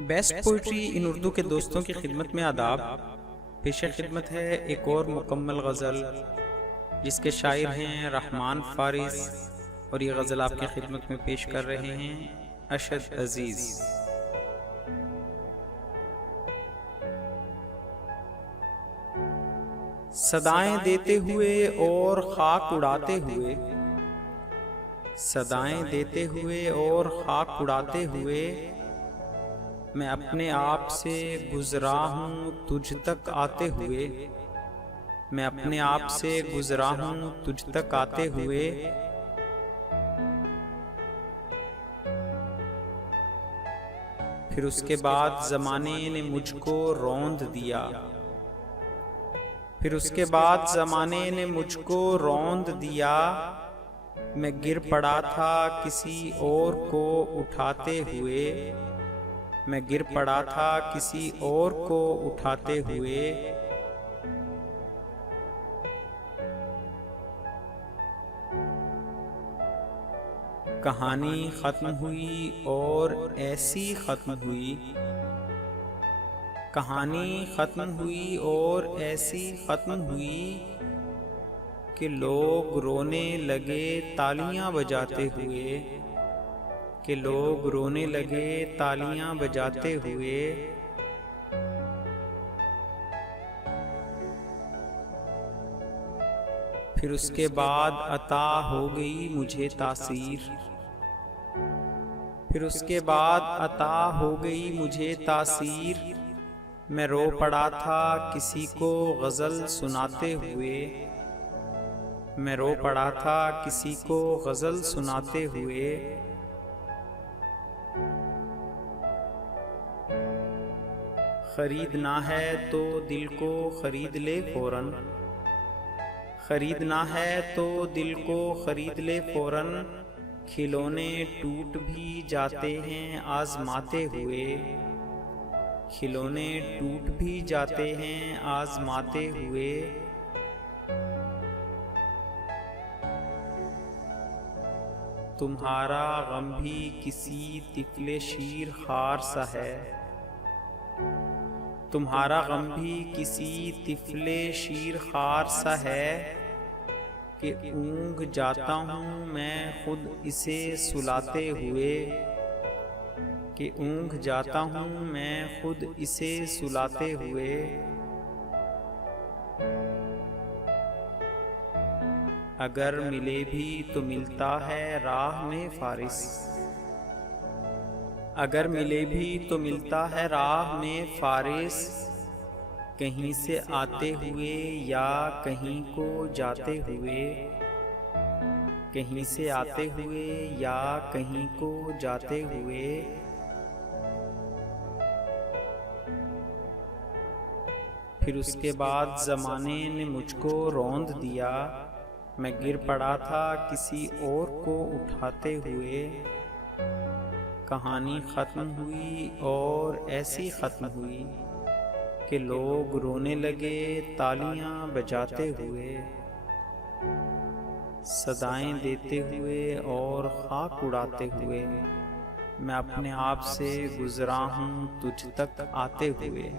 Best poetry इन उर्दू के दोस्तों की खिदमत में आदाब। पेश खिदमत है एक और मुकम्मल गज़ल जिसके शायर हैं रहमान फारिस, और ये गज़ल आपकी खिदमत में पेश कर रहे हैं अशद अजीज़। सदाएं देते हुए और खाक उड़ाते हुए, सदाएं देते हुए और खाक उड़ाते हुए, मैं अपने आप से गुजरा हूँ तुझ तक आते हुए, मैं अपने आप से गुजरा हूँ तुझ तक आते हुए। फिर उसके बाद ज़माने ने मुझको रौंद दिया, फिर उसके बाद ज़माने ने मुझको रौंद दिया। मैं गिर पड़ा था किसी और को उठाते हुए, मैं गिर पड़ा था किसी और को उठाते हुए। कहानी खत्म हुई और ऐसी खत्म हुई, कहानी खत्म हुई और ऐसी खत्म हुई कि लोग रोने लगे तालियां बजाते हुए, कि लोग रोने लगे तालियां बजाते हुए। फिर उसके बाद अता हो गई मुझे तासीर, फिर उसके बाद अता हो गई मुझे तासीर। मैं रो पड़ा था किसी को गज़ल सुनाते हुए, मैं रो पड़ा था किसी को गज़ल सुनाते हुए। खरीदना है तो दिल को खरीद ले फौरन, खरीदना है तो दिल को खरीद ले फौरन। खिलौने टूट भी जाते हैं आजमाते हुए, खिलौने टूट भी जाते हैं आजमाते हुए। तुम्हारा गम भी किसी तिफले शीर खार सा है, तुम्हारा गम भी किसी तिफले शीर खार सा है, कि ऊँघ जाता हूँ मैं खुद इसे सुलाते हुए, कि ऊँघ जाता हूँ मैं खुद इसे सुलाते हुए। अगर मिले भी तो मिलता है राह में फारिस, अगर मिले भी तो मिलता है राह में फारिस। कहीं से आते हुए या कहीं को जाते हुए, कहीं से आते हुए या कहीं को जाते हुए। फिर उसके बाद ज़माने ने मुझको रौंद दिया, मैं गिर पड़ा था किसी और को उठाते हुए। कहानी ख़त्म हुई और ऐसी ख़त्म हुई कि लोग रोने लगे तालियां बजाते हुए, सदाएं देते हुए और खाक उड़ाते हुए। मैं अपने आप से गुजरा हूँ तुझ तक आते हुए।